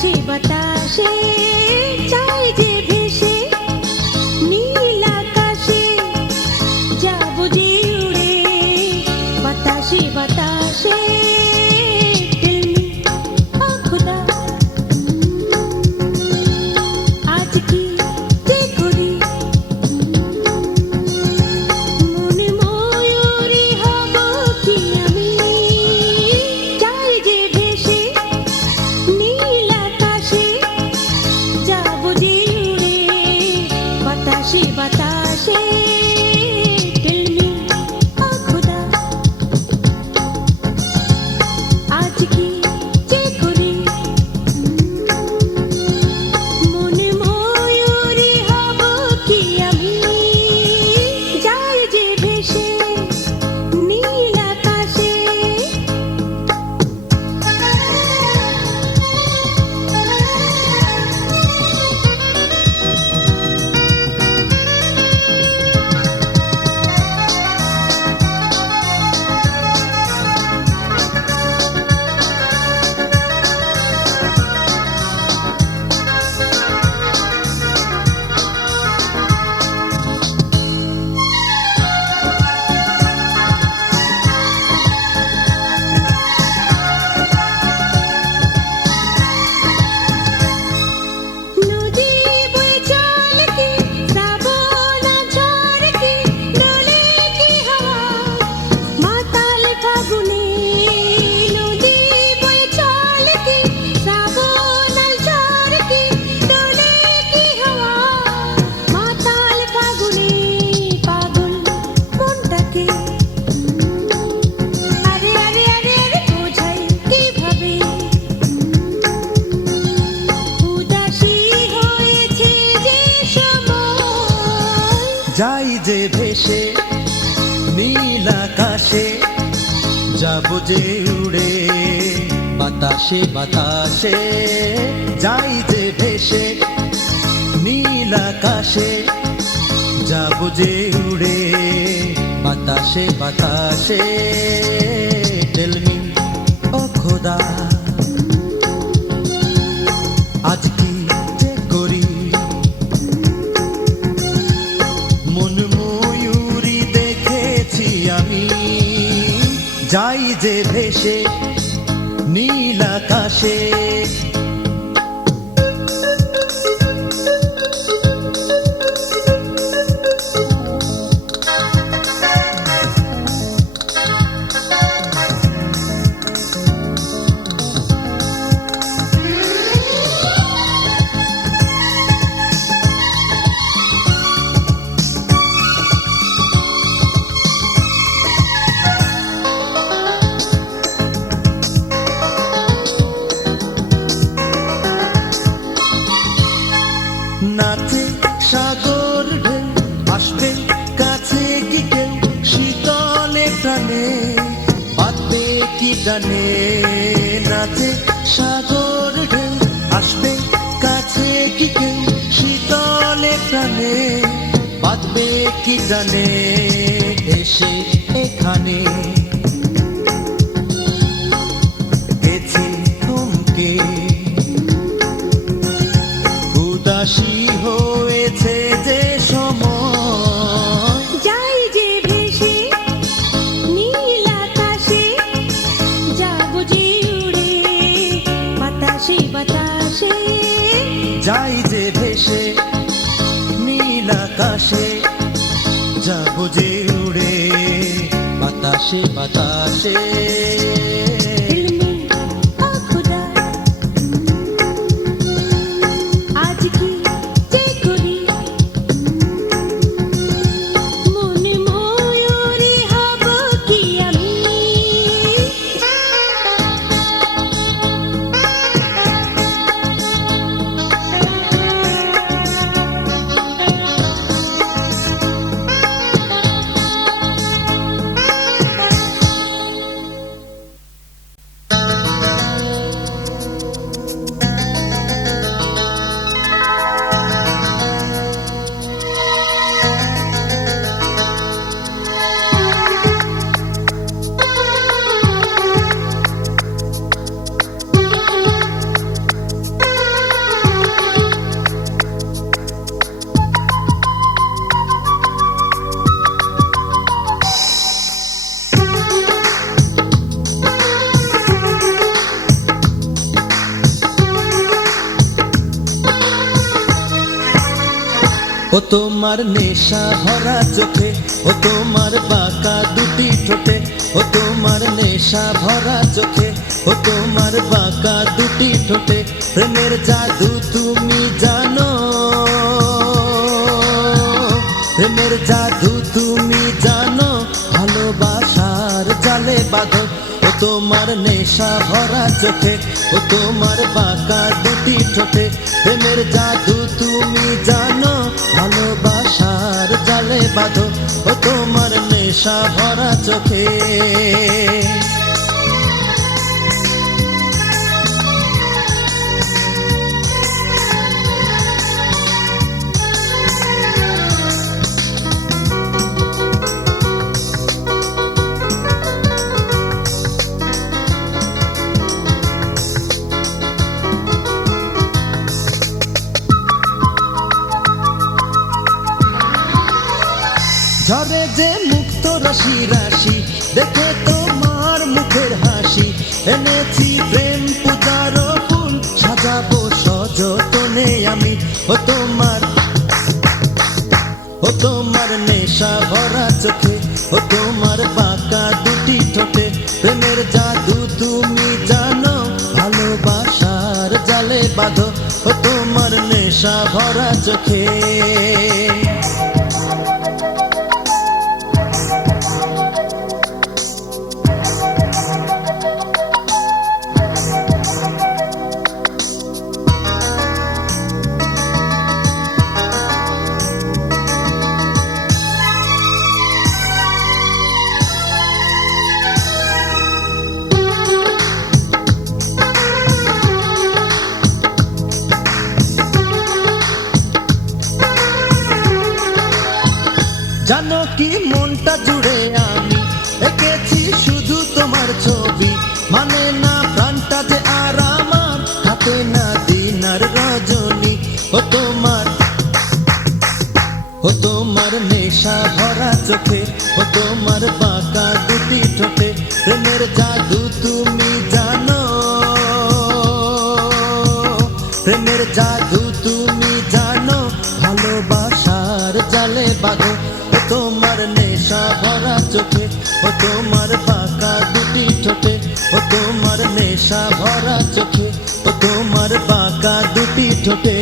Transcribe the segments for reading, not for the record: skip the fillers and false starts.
বাতাসে বাতাসে চাই যে ভেসে নীল আকাশে যাব যে উড়ে বাতাসে বাতাসে দিল মে ও খুদা আজ কি যে করি মনে ময়ূরী হব কি আমি চাই যে ভেসে নীল আকাশে যাব যে উড়ে বাতাসে বাতাসে দিল মে ও খুদা আজ কি যে করি মনে ময়ূরী হব কি আমি যাই যে ভেসে নীল আকাশে নদী বয়ে চলে কি শ্রাবণ ঝড় কি দোলে কি হাওয়া মাতাল ফাগুনে নদী বয়ে চলে কি শ্রাবণ ঝড় কি দোলে কি হাওয়া মাতাল ফাগুনে পাগল মনটাকে আরে আরে আরে আরে বোঝাই কিভাবে উদাসী হয়েছে যে সময় যাই যে ভেসে নীল আকাশে যাব যে উড়ে বাতাসে বাতাসে যাই যে ভেসে নীল আকাশে যাব যে উড়ে বাতাসে বাতাসে টেল মি ও খোদা আজ কি যে করি মন ময়ূরী দেখেছি আমি যাই যে ভেসে নীল আকাশে নাচে সাগর ঢেউ আসবে কাছে কি কেউ শীতলে প্রাণে বাঁধবে কি জানে নাচে সাগর ঢেউ আসবে কাছে কি কেউ শীতলে প্রাণে বাঁধবে কি জানে এসে এখানে গেছি থমকে উদাসী হয়েছে যে সময় যাই যে ভেসে নীল আকাশে যাব যে উড়ে বাতাসে বাতাসে যাই যে ভেসে নীল আকাশে যাব যে উড়ে বাতাসে বাতাসে ও তোমার নেশা ভরা চোখে, ও তোমার বাঁকা দুটি ঠোঁটে, ও তোমার নেশা ভরা চোখে, ও তোমার বাঁকা দুটি ঠোঁটে, প্রেমের জাদু তুমি জানো, প্রেমের জাদু তুমি জানো, ভালোবাসার জালে বাঁধো। ও তোমার নেশা ভরা চোখে, ও তোমার বাঁকা দুটি ঠোঁটে, প্রেমের জাদু তুমি জানো, ভালোবাসার জালে বাঁধো। ও তোমার নেশা ভরা চোখে। ঝরে যে মুক্ত রাশি রাশি, দেখে তোমার মুখের হাসি, এনেছি প্রেম পূজার ফুল, সাজাবো সযতনে আমি। ও তোমার, ও তোমার নেশা ভরা চোখে, ও তোমার বাঁকা দুটি ঠোঁটে, প্রেমের জাদু তুমি জানো, ভালোবাসার জালে বাঁধো। ও তোমার নেশা ভরা চোখে। জানো কি মনটা জুড়ে আমি এঁকেছি শুধু তোমার ছবি, মানে না প্রাণটা যে আর আমার, হাতে না দিন আর রজনী। ও তোমার, ও তোমার নেশা ভরা চোখে, ও তোমার বাঁকা দুটি ঠোঁটে, প্রেমের জাদু তুমি জানো, প্রেমের জাদু তুমি জানো, ভালোবাসার জালে বাঁধো। তোমার নেশা ভরা চোখে, ও তোমার বাঁকা দুটি ঠোঁটে, ও তোমার নেশা ভরা চোখে, ও তোমার বাঁকা দুটি ঠোঁটে।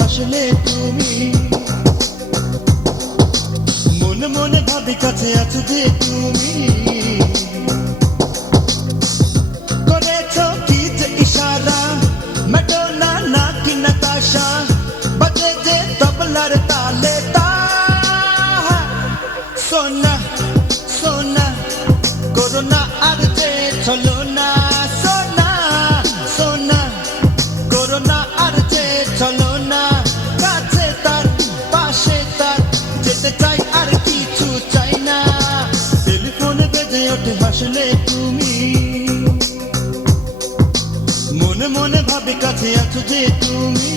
হাসলে তুমি, মনে মনে ভাবি কাছে আছো যে তুমি, করেছো কি যে ইশারা, ম্যাডোনা নাকি নাতাশা, বাজে যে তবলার তালে তা। সোনা সোনা করো না আর যে চলো না, সোনা সোনা করো না আর যে চলো না, কাছে তার পাশে তার যেতে চাই আর কিছু চাই না। টেলিফোনে বেজে ওঠে হাসলে তুমি, মনে মনে ভাবি কাছে আছো যে তুমি।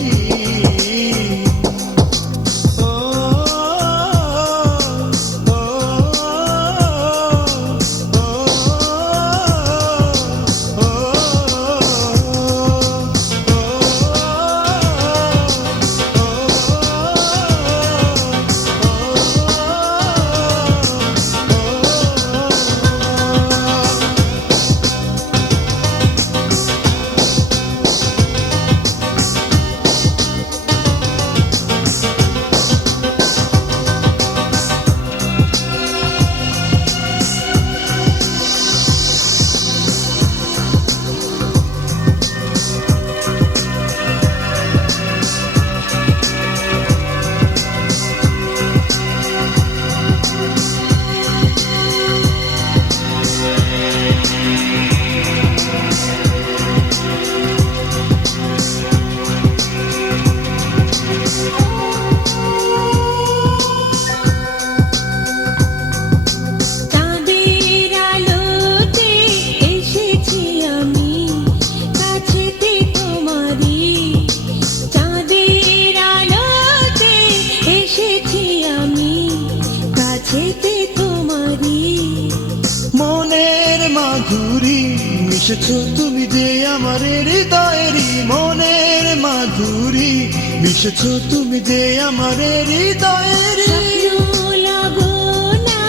মিশেছো তুমি যে আমার হৃদয়েরই মনের মাধুরী মিশেছো তুমি যে আমার হৃদয়েরই স্বপ্ন লাগোনা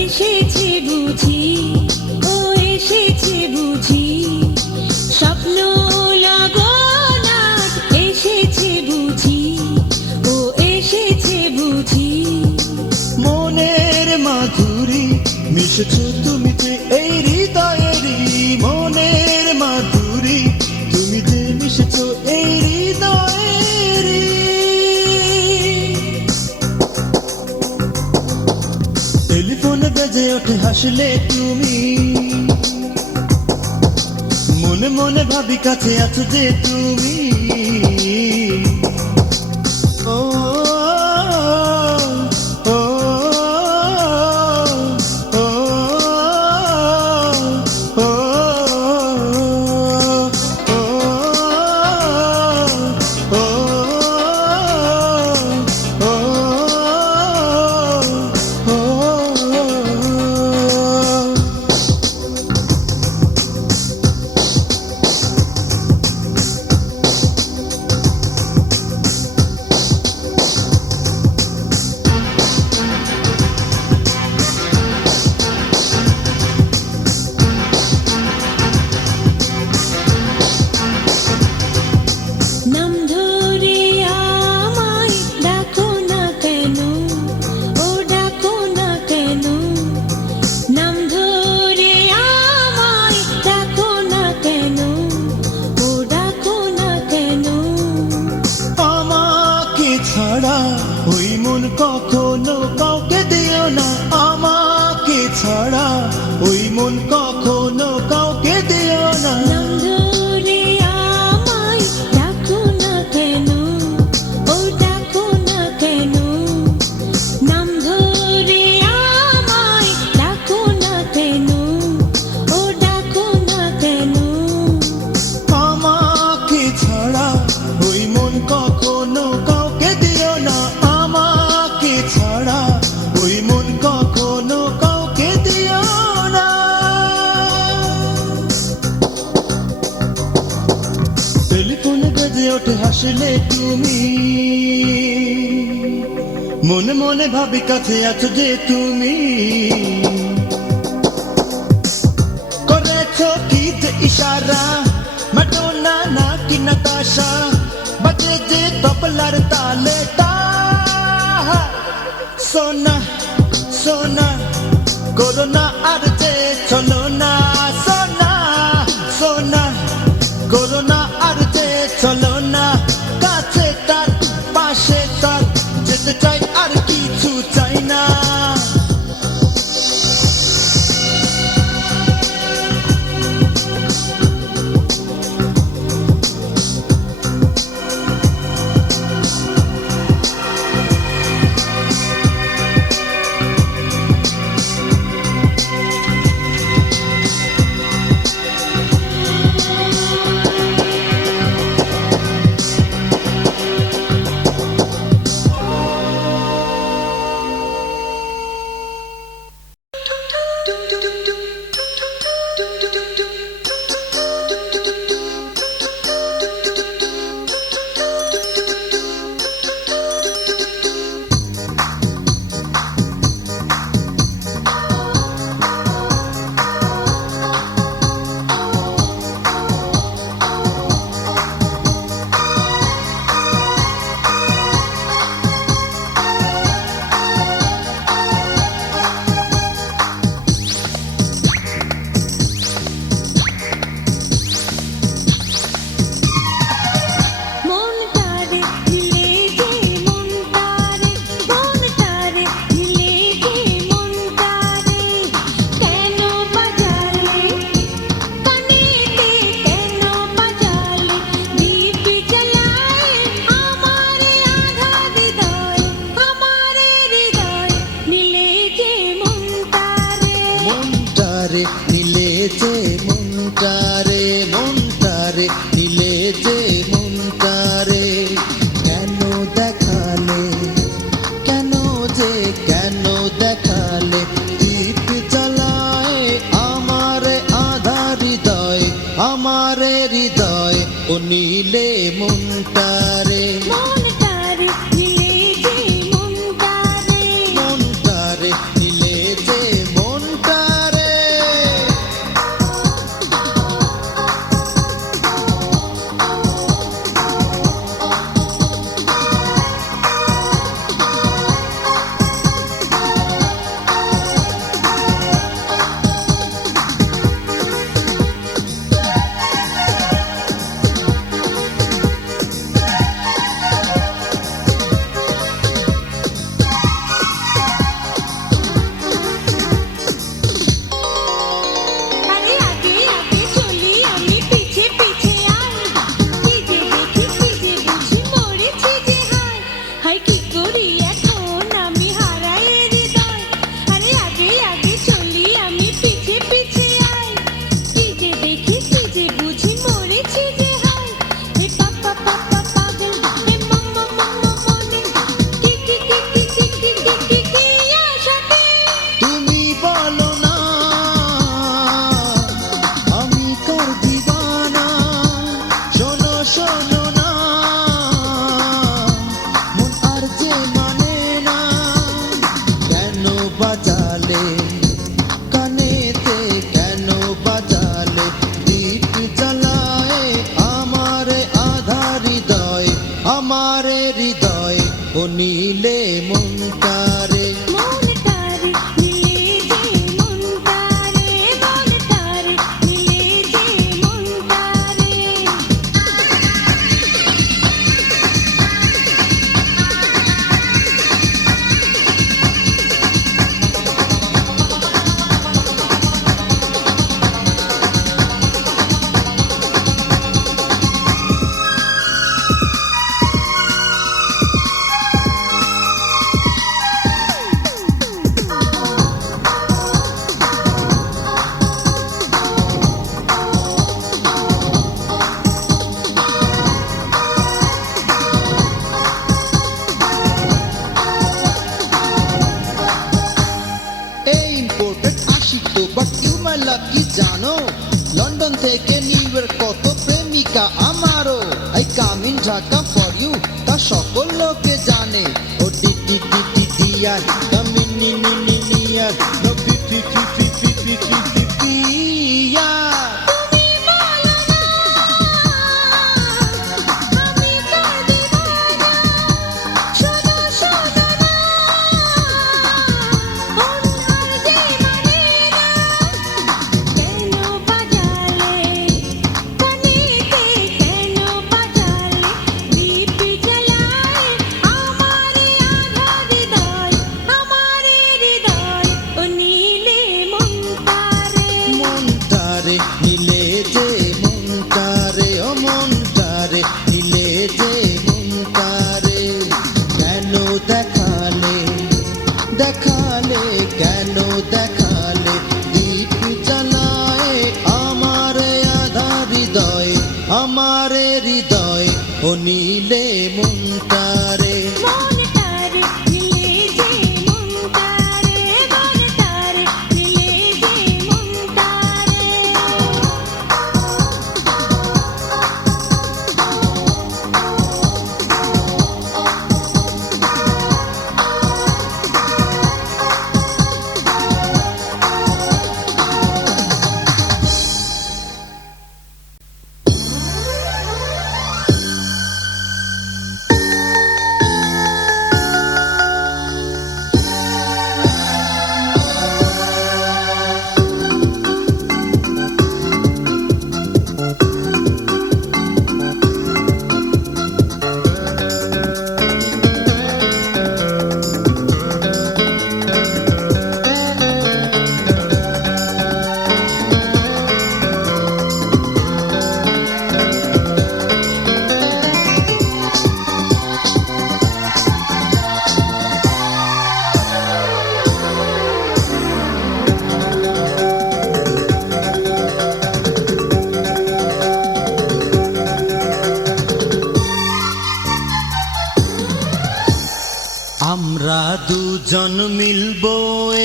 এসেছে বুঝি ও এসেছে বুঝি স্বপ্ন লাগোনা এসেছে বুঝি ও এসেছে বুঝি মনের মাধুরী মিশেছো তুমি যে এই হৃদয়েরই মনের মাধুরী তুমি যে মিশেছো এই হৃদয়েরই টেলিফোনে বেজে ওঠে হাসলে তুমি মনে মনে ভাবি কাছে আছো যে তুমি ও ও ও ও নাম ধরে আমায় ডাকো না কেন ও ডাকো না কেন নাম ধরে আমায় ডাকো না কেন ও ডাকো না কেন আমাকে ছাড়া ওই মন কখনো কাউকে দিও না আমাকে ছাড়া ওই মন কখনো কাউকে দিও না নাম ধরে আমায় ডাকো না কেন ও ডাকো না কেন নাম ধরে আমায় ডাকো না কেন ও ডাকো না কেন আমাকে ছাড়া ওই মন কখনো কাউকে দিও না আমাকে ছাড়া ওই মন কখনো কাউকে দিও না টেলিফোনে বেজে ওঠে হাসলে তুমি মনে মনে ভাবি কাছে আছো যে তুমি করেছো কি যে ইশারা ম্যাডোনা না কি নাতাশা বাজে যে তবলার তালে তা সোনা সোনা করোনা আর যে চলো না সোনা সোনা করোনা আর যে চলো না কাছে তার পাশে তার যেতে চাই আর কিছু চাই না আমারে হৃদয় ও নীলে মনটারে মনটারে নিলে যে মনটারে মনটারে নীলে যে মনটারে আরে আগে আগে চলি আমি পিছে পিছে আয় কি যে দেখি কি যে বুঝি মরেছি যে হায় হায় কি করি এখন আমি হারাই হৃদয় আরে আগে আগে চলি আমি পিছে পিছে আয় কি যে দেখি কি যে বুঝি মরেছি যে হায় হে পাপা পাপা পাগল হে মাম্মা মাম্মা মনে কি কি কি কি কি কি কি কি আশাতে তুমি বলো না আমি কার দিবানা শোনো শোনো না মন আর যে মানে না কেন বাজালে কানেতে কেন বাজালে দীপ জ্বালায় আমারে আধা হৃদয় আমারে হৃদয় ও নীলে মনটারে মনটারে নিলে যে মনটারে মনটারে নিলে যে মনটারে এই ইম্পোর্টেড আশিক তো বাট ইউ মাই লাভ কি জানো লন্ডন থেকে নিউ ইয়র্ক কত প্রেমিকা আমারও I come in Dhaka for you তা সকল লোকে জানে ও টি টি টি টি ডিয়ার কাম ইন নি নি নি নিয়ার নো ফি ফি ফি ফি ফি ফি ফি ফি পিয়ার তুমি বলো না আমি কার দিবানা শোনো শোনো না মন আর যে মানে না কেন বাজালে কানেতে কেন বাজালে দীপ জ্বালায় আমারে আধা হৃদয় আমারে হৃদয় ও নীলে মনটারে মনটারে নীলে যে মনটারে ও মনটারে নীলে যে মনটারে কেন দেখালে দেখালে কেন দেখালে দীপ জ্বালায় আমারে আধা হৃদয় আমারে হৃদয় ও নীলে মনটারে মনটারে নিলে যে মনটারে মনটারে নিলে যে মনটারে আমরা দুজন মিলবো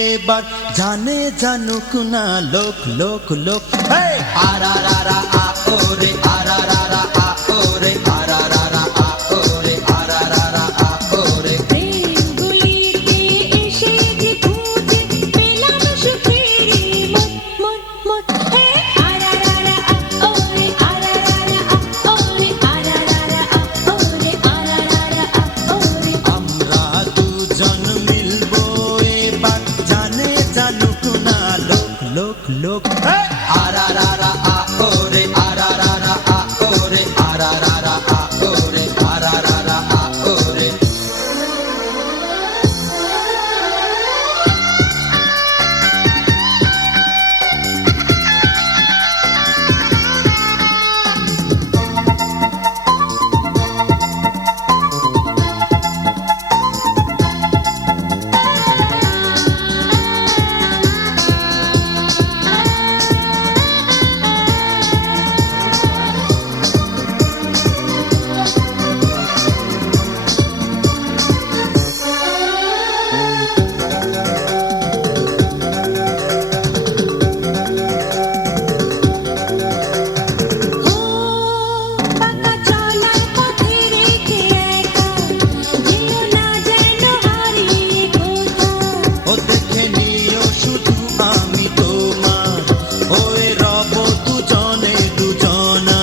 এবার জানে জানুক না লোক লোক লোক আরা রা রা আ ওরে আরারারা আ ওরে আরারারা আ ওরে আরারারা আ ওরে প্রেম গুলিতে এসে যে খুঁজে পেলাম সুখেরই মত মত মত হে আরারারা আ ওরে আরারারা আ ওরে আরারারা আ ওরে আরারারা আ ওরে আমরা দুজন মিলবো এবার জানে জানুক না লোক লোক লোক আরারারা আ ওরে আরারারা আ ওরে আরারারা আ ওরে আরারারা আ ওরে ও পাকা চলার পথে রেখে একা যেও না যেন হারিয়ে কোথাও ও দেখে নিও শুধু আমি তোমার হয়ে রব দুজনে দুজনা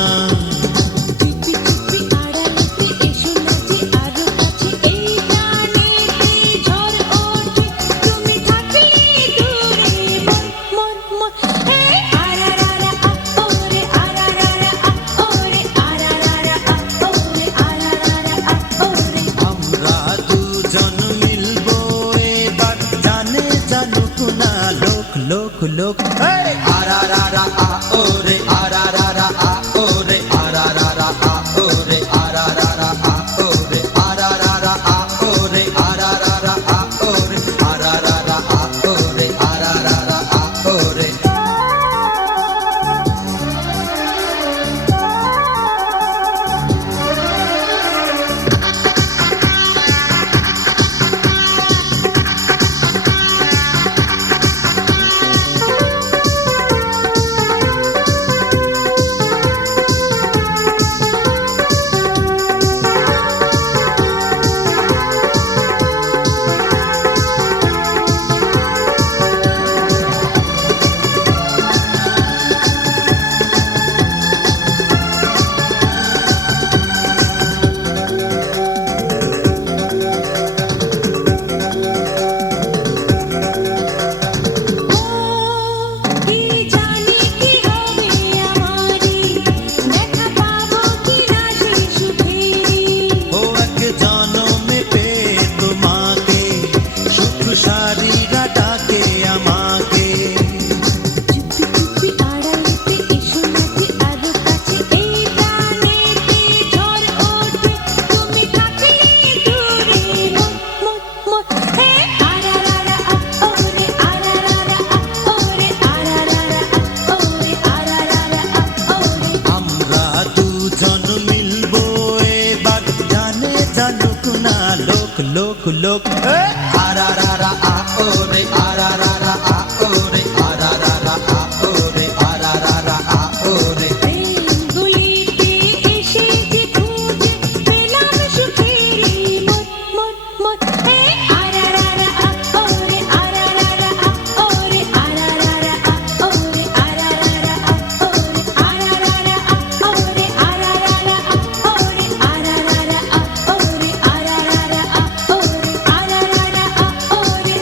চুপি চুপি আড়ালেতে এসো না যে আরো কাছে এই প্রাণেতে ঝড় ওঠে তুমি থাকলে দূরে মন মন হে আরারারা আ ওরে আরারারা আ ওরে আরারারা আ ওরে আরারারা আ ওরে আমরা দুজন মিলবো এবার জানে জানুক না লোক লোক লোক আরারারা আ ওরে আরারারা আ ওরে আরারারা আ ওরে আরারারা আ ওরে আরারারা আ ওরে আরারারা আ ওরে আরারারা আ ওরে আরারারা আ ওরে কি জানি কি হবে আমারি দেখা পাবো কি না সেই সুখেরই ও এক জনমে পেয়ে তোমাকে সুখ সারিরা ডাকে আমাকে চুপি চুপি আড়ালেতে এসো না যে আরো কাছে এই প্রাণেতে ঝড় ওঠে তুমি থাকলে দূরে মত মত হে আরারারা আ ওরে আরারারা আ ওরে আরারারা আ ওরে আরারারা আ ওরে আমরা দুজন মিলবো এবার জানে জানুক না লোক লোক লোক আরারারা আ ওরে আরারারা আ ওরে আরারারা আ ওরে আরারারা আ ওরে প্রেম গুলিতে এসে যে খুঁজে পেলাম সুখেরই মত মত হে আরারারা আ ওরে আরারারা আ ওরে আরারারা আ ওরে আরারারা আ ওরে আরারারা আ ওরে আরারারা আ ওরে আরারারা আ ওরে আরারারা আ ওরে আরারারা আ ওরে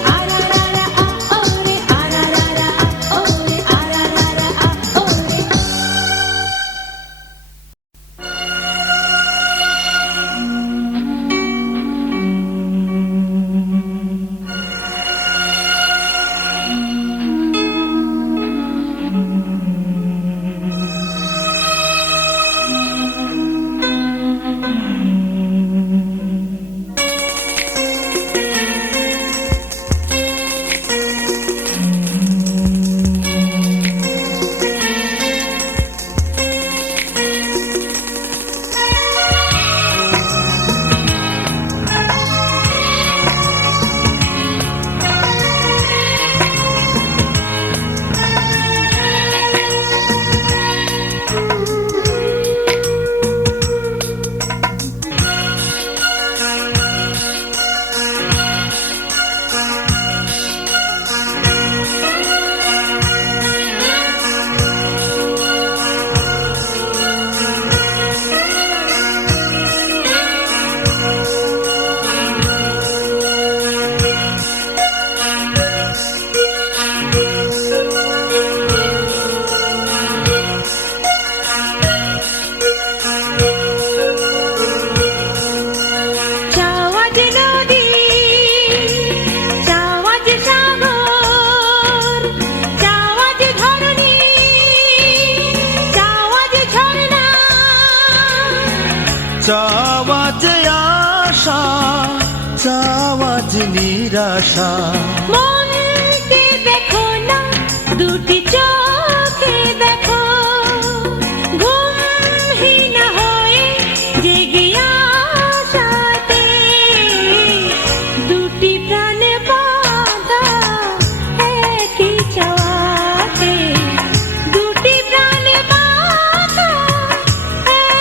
চাওয়া যে আশা, চাওয়া যে নিরাশা। মনকে দেখো না, দুটি চোখে দেখো, ঘুমহীন হয়ে জেগে আশাতে, দুটি প্রাণ বাঁধা একই চাওয়াতে, দুটি প্রাণ বাঁধা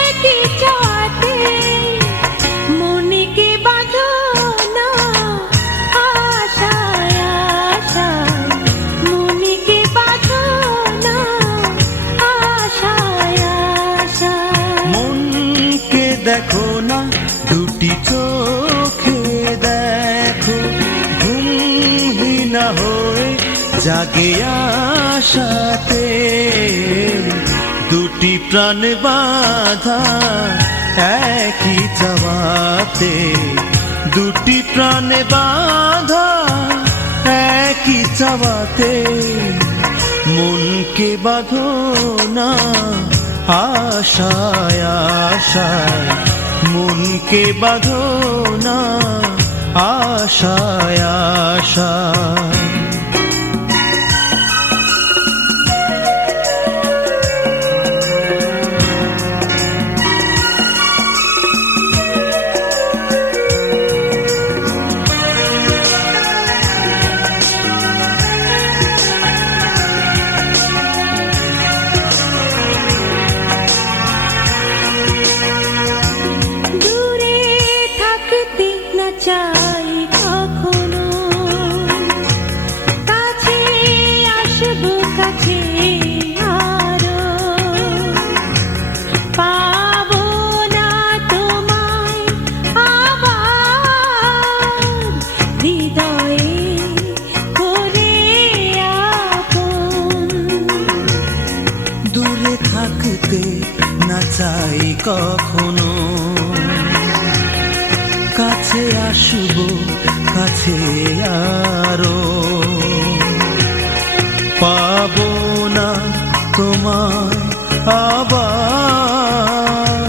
একই চাওয়াতে, মনকে বাঁধো না আশায় আশায়, মনকে বাঁধো না আশায় আশায়। মনকে দেখো না, দুটি চোখে দেখো, ঘুমহীন হয়ে জাগে আশাতে, দুটি প্রাণ বাঁধা একই চাওয়াতে, দুটি প্রাণ বাঁধা একই চাওয়াতে, মনকে বাঁধো না আশায় আশায়, মনকে বাঁধো না আশায় আশায়। দূরে থাকতে না চাই কখনো, কাছে আসবো কাছে আরো, পাবো না তোমায় আবার হৃদয়ে করে আপন। দূরে থাকতে না চাই কখনো, কাছে আসবো কাছে আরো, পাবো না তোমায় আবার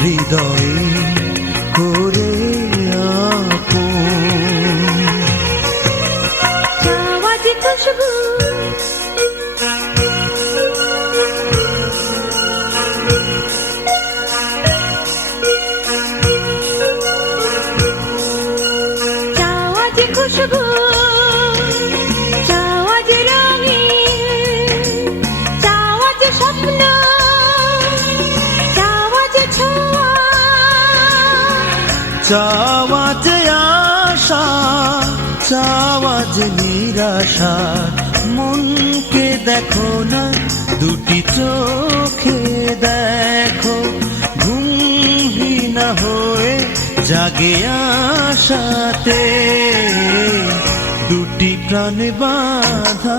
হৃদয়ে করে আপন। চাওয়া যে খুশবু, চাওয়া যে খুশবু, চাওয়া যে রঙিন, চাওয়া যে স্বপ্ন, চাওয়া যে ছোঁয়া, চাওয়া যে আশা, চাওয়া যে নিরাশা। মনকে দেখো না, দুটি চোখে দেখো, ঘুমহীন হয়ে জাগে আশাতে, দুটি প্রাণ বাঁধা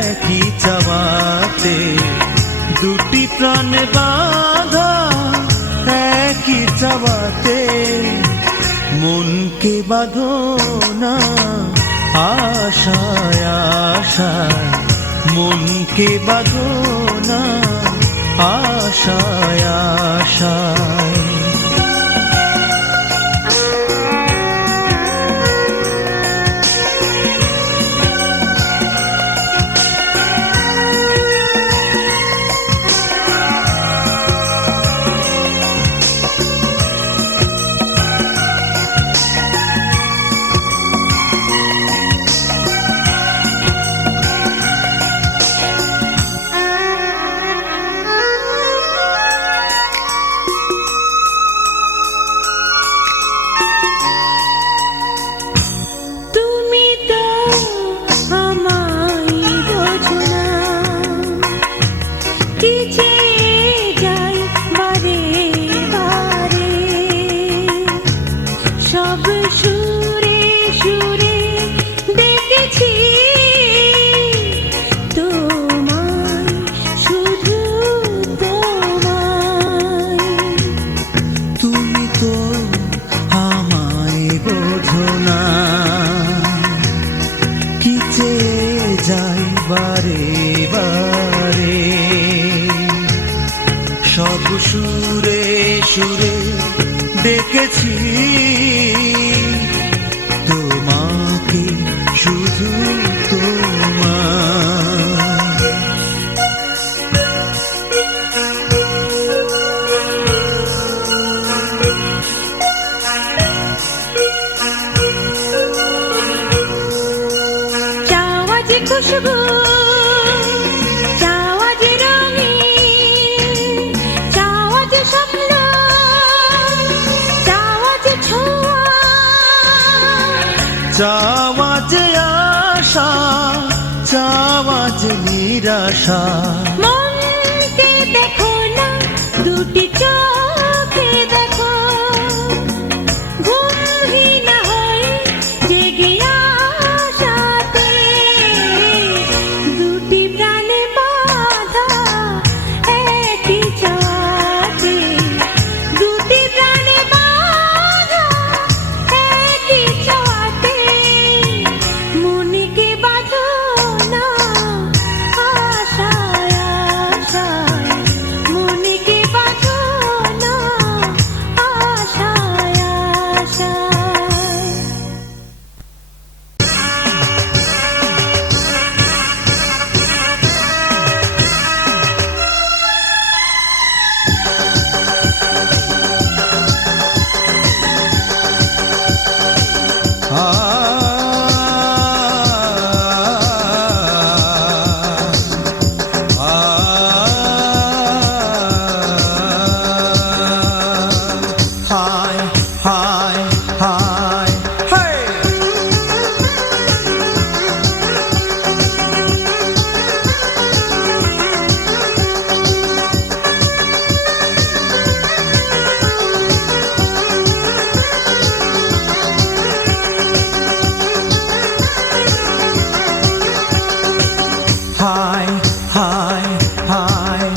একই চাওয়াতে, দুটি প্রাণ বাঁধা একই চাওয়াতে, মনকে বাঁধো না আশায় আশায়, মনকে বাঁধো না আশায় আশায়। সব সুরে সুরে ডেকেছি তোমাকে, শুধু তোমার। চাওয়া যে খুশবু, চাওয়া যে রঙিন, চাওয়া যে স্বপ্ন, চাওয়া যে ছোঁয়া, চাওয়া যে আশা, চাওয়া যে নিরাশা। মনকে দেখো না দুটি চোখে দেখো, ঘুমহীন হয়ে জেগে আশাতে, দুটি প্রাণে বাঁধা একই চাঁদে, দুটি প্রাণে বাঁধা একই চাঁদে। মনকে বাঁধো না আশায় আশায়, মনকে বাঁধো না আশায় আশায়। হায় হায় হায় হায়। হায় হায় হায়,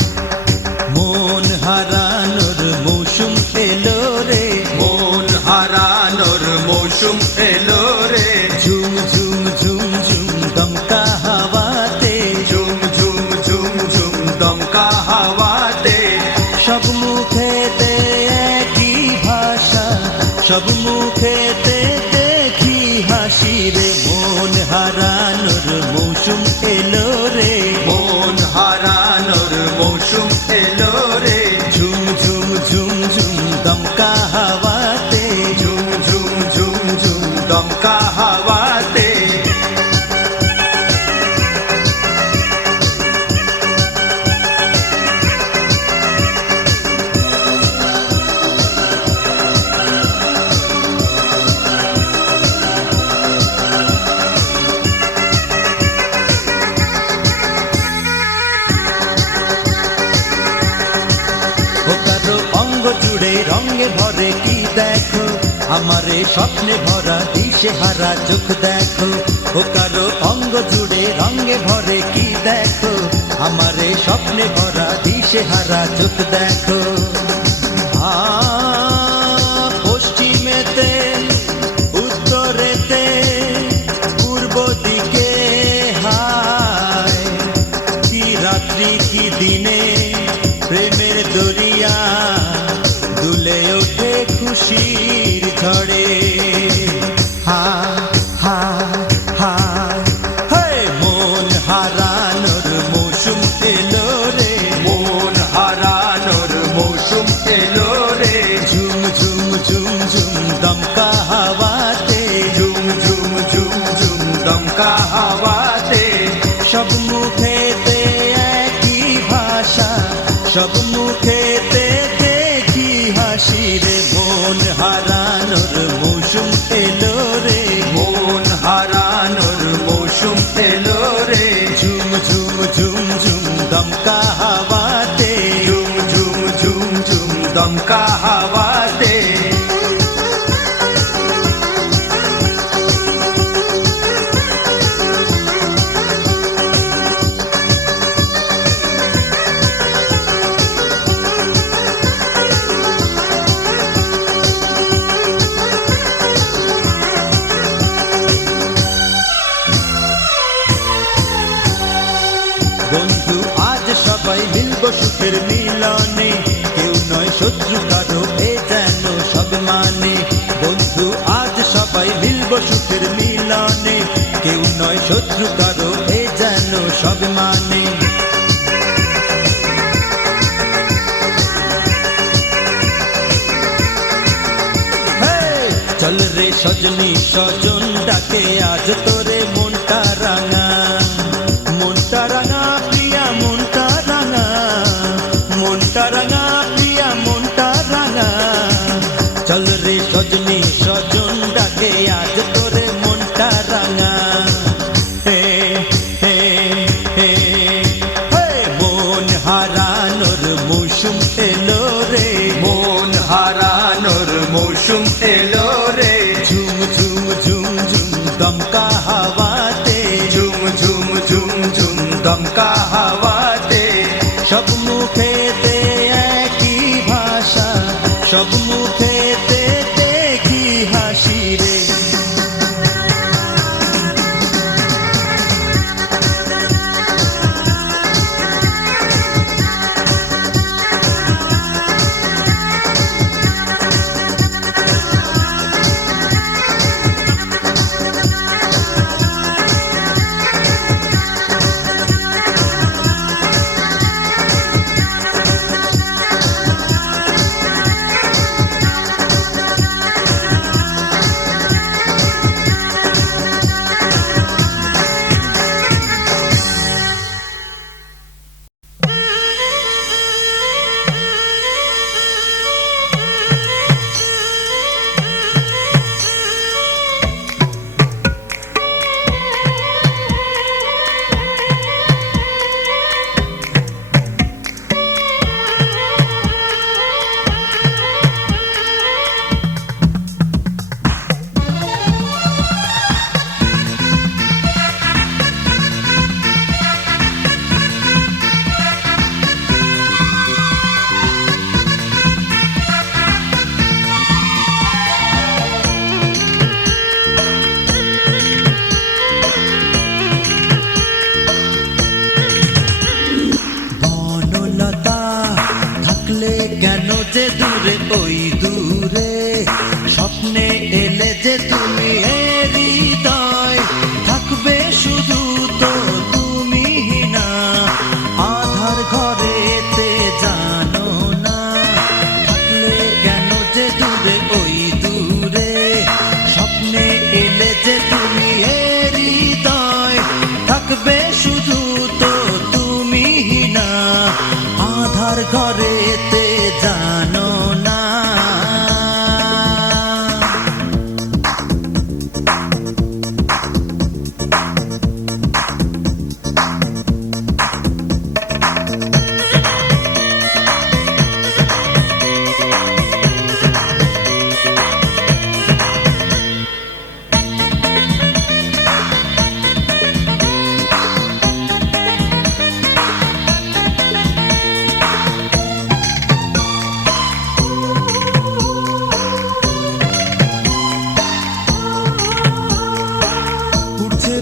মন হারানোর মৌসুম এলো রে, মন হারানোর মৌসুম এলো রে। ঝুম ঝুম ঝুম ঝুম দমকা হাওয়াতে, ঝুম ঝুম ঝুম ঝুম দমকা হাওয়াতে। সব মুখেতে একই ভাষা, সব মুখেতে দেখি হাসি রে। মন হারানোর মৌসুম এলো রে, মন হারানোর মৌসুম এলো রে। ঝুম ঝুম ঝুম ঝুম দমকা হাওয়াতে, ঝুম ঝুম ঝুম ঝুম দমকা হাওয়াতে। ও কারো অঙ্গ জুড়ে রঙে ভরে কি দেখো, আমারে স্বপ্নে ভরা দিশে হারা চোখ দেখো। ও কারো অঙ্গ জুড়ে রঙে ভরে কি দেখো, আমারে স্বপ্নে ভরা দিশে হারা চোখ দেখো। পশ্চিমেতে উত্তরেতে পূর্ব দিকে, হায় কি রাত্রি কি দিনে প্রেমের দরিয়া দুলে ওঠে খুশির ঝড়ে। হা হা হা হে, মন হারানোর মৌসুম এলো রে, মন হারানোর মৌসুম এলো রে। ঝুম ঝুম ঝুম ঝুম দমকা হাওয়াতে, ঝুম ঝুম ঝুম ঝুম দমকা হাওয়াতে। সব মুখেতে একই ভাষা, সব মুখেতে দেখি হাসি রে। মন হারানোর মৌসুম এলো রে, মন হারানোর মৌসুম এলো রে। ঝুম ঝুম ঝুম ঝুম দমকা হাওয়াতে, ঝুম ঝুম ঝুম ঝুম দমকা হাওয়াতে। বন্ধু আজ সবাই মিলব সুখের মিলনে, শত্রু কারো এ যেন সব মানে বন্ধু আজ সবাই মিলব সুখের মিলনে কেউ নয় শত্রু কারো এ যেন সব মানে চল রে সজনী সজন ডাকে আজ তোরে মনটা রাঙা প্রিয়া মনটা রাঙা প্রিয়া মনটা রাঙা চল রে সজনী সজন ডাকে আজ তোরে মনটা রাঙা হে হে হে হে মন হারানোর মৌসুম এলো রে মন হারানোর মৌসুম এলো রে ঝুম ঝুম ঝুম ঝুম দমকা হাওয়াতে ঝুম ঝুম ঝুম ঝুম দমকা হাওয়াতে সব মুখেতে একই ভাষা সব মুখেতে দেখি হাসি রে কেন যে দূরে ওই দূরে স্বপ্নে এলে যে তুমি হৃদয় থাকবে শুধু তো তুমি না আধার ঘরেতে জানো না থাকলে কেন যে দূরে ওই দূরে স্বপ্নে এলে যে তুমি হৃদয় থাকবে শুধু তো তুমি না আধার ঘরেতে জানো না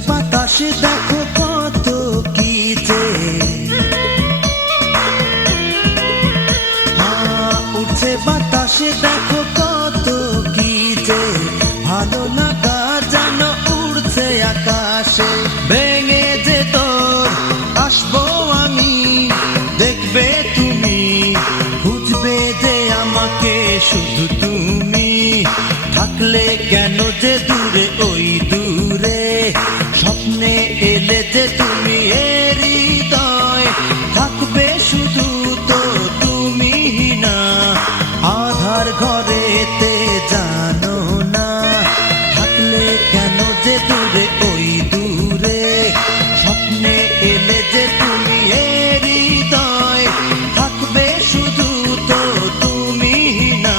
বাতাসে দেখো কত কি যে উঠছে বাতাসে দেখো কত কি যে ভালো লাগা জানো উড়ছে আকাশে ভেঙে যে তোর আসবো আমি দেখবে তুমি খুঁজবে যে আমাকে শুধু তুমি থাকলে কেন যে দূরে ওই দূরে স্বপ্নে এলে যে তুমি হৃদয় থাকবে শুধু তো তুমি না আধার ঘরেতে জানো না থাকলে কেন যে দূরে ওই দূরে স্বপ্নে এলে যে তুমি হৃদয় থাকবে শুধু তো তুমি না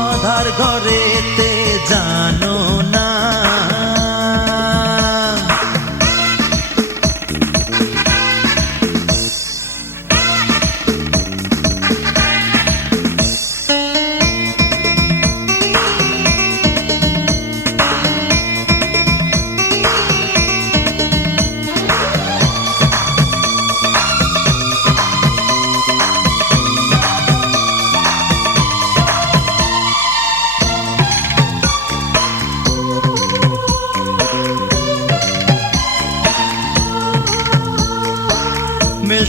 আধার ঘরেতে জানো না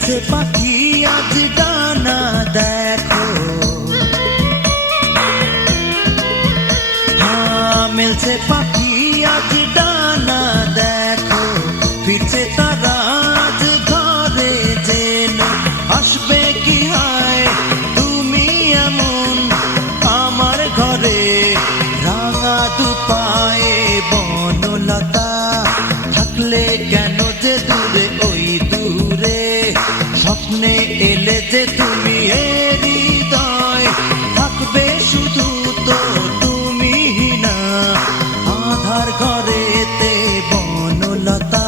মেলছে পাখি আজ ডানা দেখো, হ্যাঁ মেলছে পাখি আজ ডানা দেখো, ফিরছে তারা আজ ঘরে যেন, আসবে কি হায় তুমি এমন আমার ঘরে, রাঙা দুপায়ে বনলতা থাকলে কেন যে দূরে ওই দূরে, স্বপ্নে এলে যে তুমি এ হৃদয়, থাকবে শুধু তো তুমি না, আধার ঘরেতে বনলতা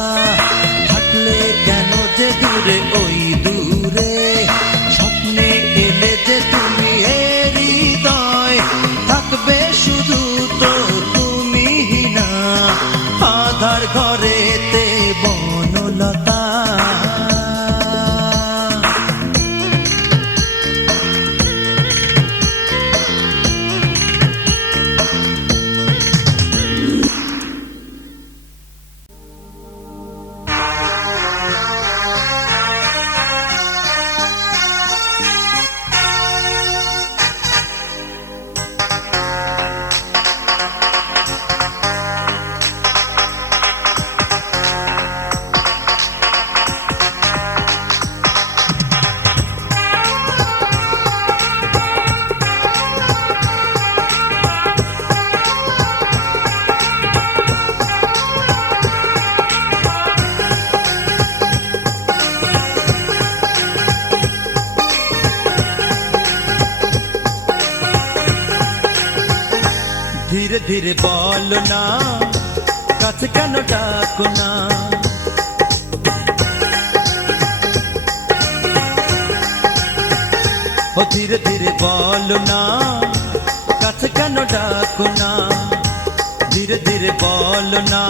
থাকলে কেন যে দূরে ওই দূরে, স্বপ্নে এলে যে তুমি এ হৃদয়, থাকবে শুধু তো তুমি না, আধার ঘরেতে বনলতা। ধীরে ধীরে বলো না কাছে কেন ডাকো না, ও ধীরে ধীরে বলো না কাছে কেন ডাকো না, ধীরে ধীরে বলো না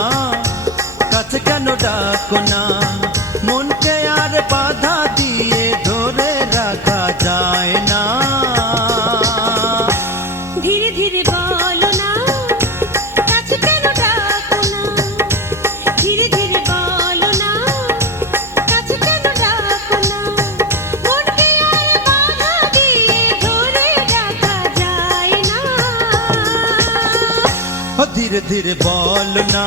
কাছে কেন ডাকো না, মনকে আর বাধা দিয়ে ধরে রাখা যায় না, ধীরে ধীরে বলো না কাছে কেন ডাকো না, ধীরে ধীরে বলো না কাছে কেন ডাকো না, মনকে আর বাধা দিয়ে ধরে রাখা যায় না, ও ধীরে ধীরে বলো না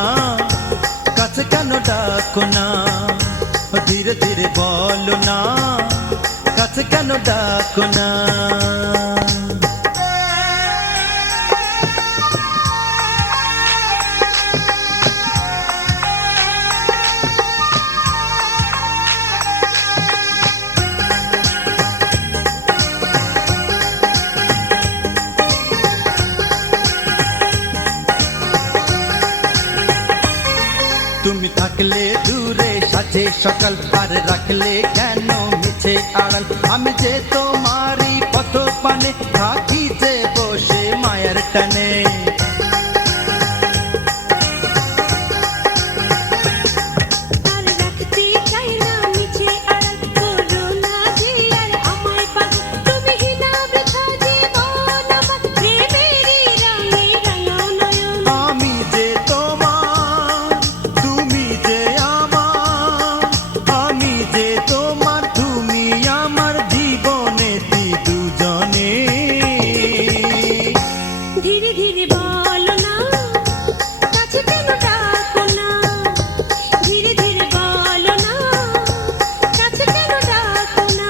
কাছে কেন ডাকো না, ও ধীরে ধীরে বলো না কাছে কেন ডাকো না। তুমি থাকলে দূরে সাজে সকাল, আর রাখলে কেন মিছে আড়াল, আমি যে তোমারই পথ পানে থাকি যে বসে মায়ের টানে, আর রাখতে চাই না মিছে আড়াল, করো না যে আর আমায় পাগল, তুমি হিনা বৃথা জীবন আমার, প্রেমেরই রঙে রাঙাও নয়ন, আমি যে তোমার তুমি যে আমার, আমি যে তোমার তুমি আমার, জীবনে দুজনে, ধীরে ধীরে বলো না কাছে কেন ডাকো না, ধীরে ধীরে বলো না কাছে কেন ডাকো না,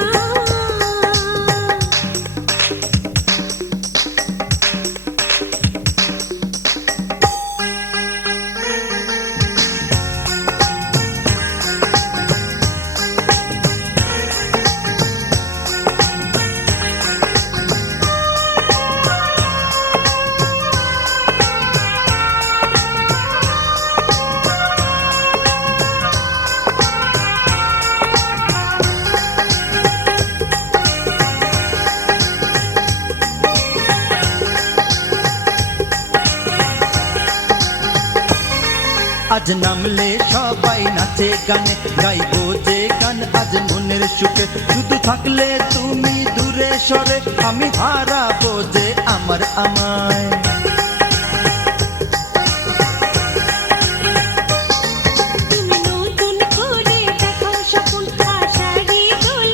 আজ নামলে সবাই নাচে গানে, গাইবো যে গান আজ মনের সুখে, শুধু থাকলে তুমি দূরে সরে, আমি হারাবো যে আমার আমায়, তুমি নতুন করে দেখাও স্বপ্ন, আশারই দোল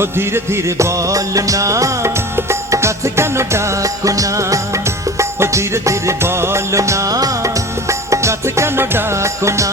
ও ধীরে ধীরে বল না কাছে কেন ডাকো না ও ধীরে ধীরে বল না কাছে কেন ডাকো না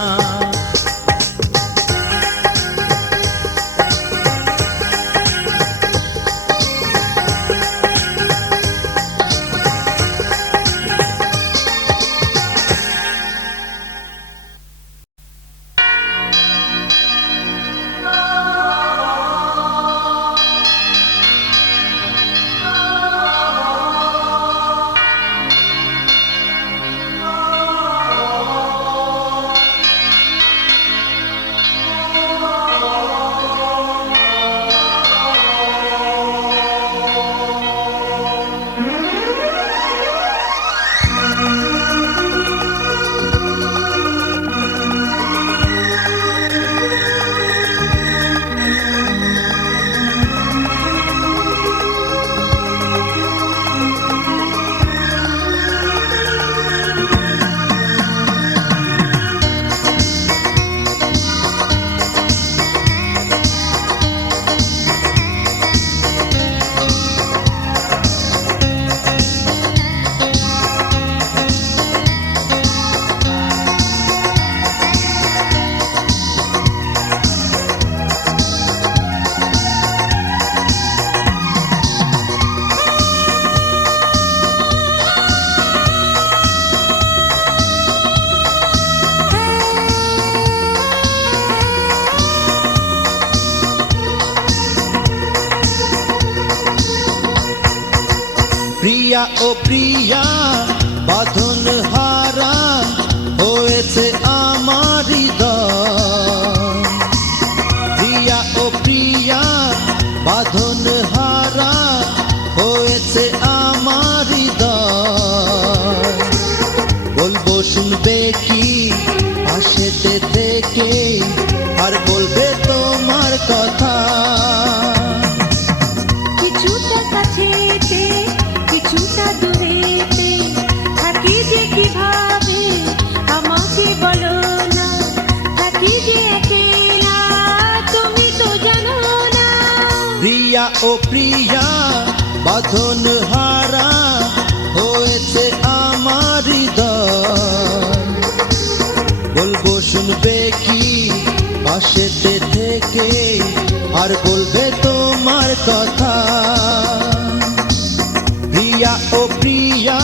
প্রিয়া ও প্রিয়া বাঁধন হারা হয়েছে আমার হৃদয় প্রিয়া ও প্রিয়া বাঁধন হারা হয়েছে আমার হৃদয় বলবো শুনবে কি পাশেতে থেকে আর বলবে তোমার কথা কিছুটা কাছেতে কিছুটা দূরেতে থাকি যে কিভাবে আমাকে বলো না থাকি যে একেলা তুমি তো জানো না প্রিয়া ও প্রিয়া বাঁধন হারা হয়েছে আমার হৃদয় বলবো শুনবে কি পাশেতে থেকে আর বলবে তোমার কথা প্রিয়া ও প্রিয়া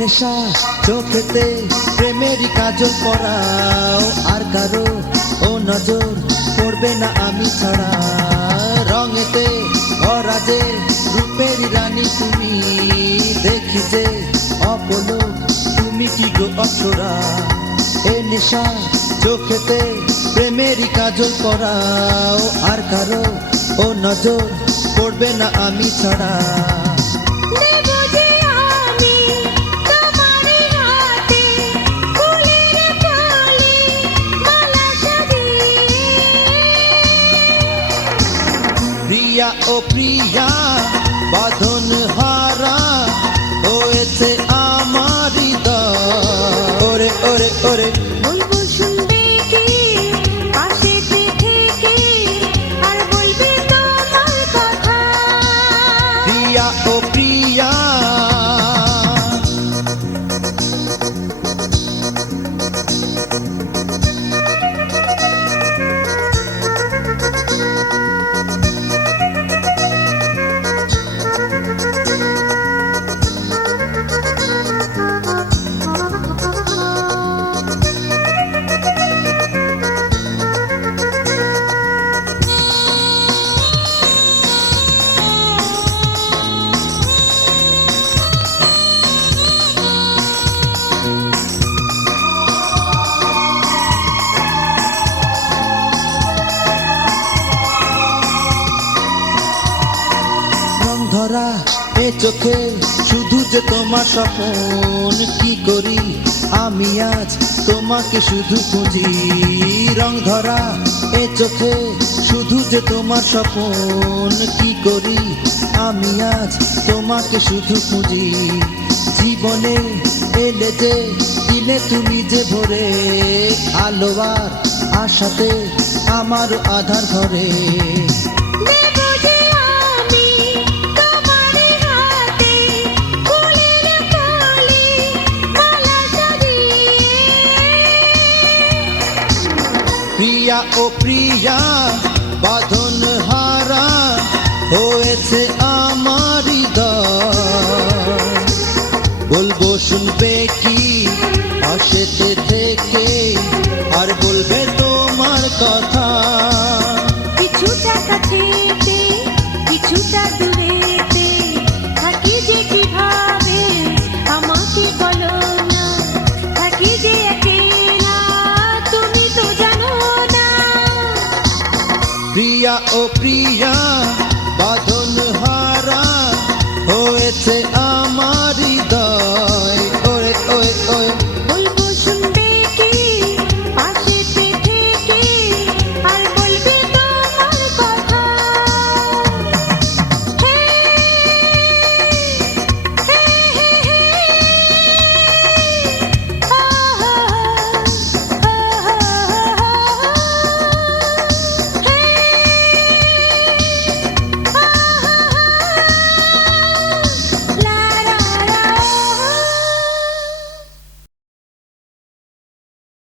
নেশা চোখেতে প্রেমেরই কাজল পরাও আর কারো ও নজর পড়বে না আমি ছাড়া রঙেতে অরাজে রূপেরই রানী তুমি দেখি যে অপলোক তুমি কি গো অছরা এ নেশা চোখেতে প্রেমেরই কাজল পরাও আর কারো ও নজর পড়বে না আমি ছাড়া দেবো যে আমি তোমারই হাতে ফুলের কলি মালা সাজিয়ে প্রিয়া ও প্রিয়া বাঁধন হারা হয়েছে আমার হৃদয় ওরে ওরে ওরে বলবো শুনবে কি পাশেতে থেকে আর বলবে তোমার কথা প্রিয়া ও প্রিয়া চোখে শুধু যে তোমার স্বপন, কি করি আমি আজ তোমাকে শুধু খুঁজি। রং ধরা এ চোখে শুধু যে তোমার স্বপন, কি করি আমি আজ তোমাকে শুধু খুঁজি। জীবনে এলে যে দিলে তুমি যে ভোরে, আলো আর আশাতে আমার আধার ঘরে। দেবো যে আমি তোমারই হাতে ফুলের কলি মালা সাজিয়ে। প্রিয়া ও প্রিয়া বাঁধন হারা হয়েছে আমার হৃদয়, বলবো শুনবে কি পাশেতে থেকে, আর বলবে তোমার কথা। কিছুটা কাছেতে কিছুটা দূরেতে থাকি যে কিভাবে আমাকে বলো না, থাকি যে একেলা তুমি তো জানো না। প্রিয়া ও প্রিয়া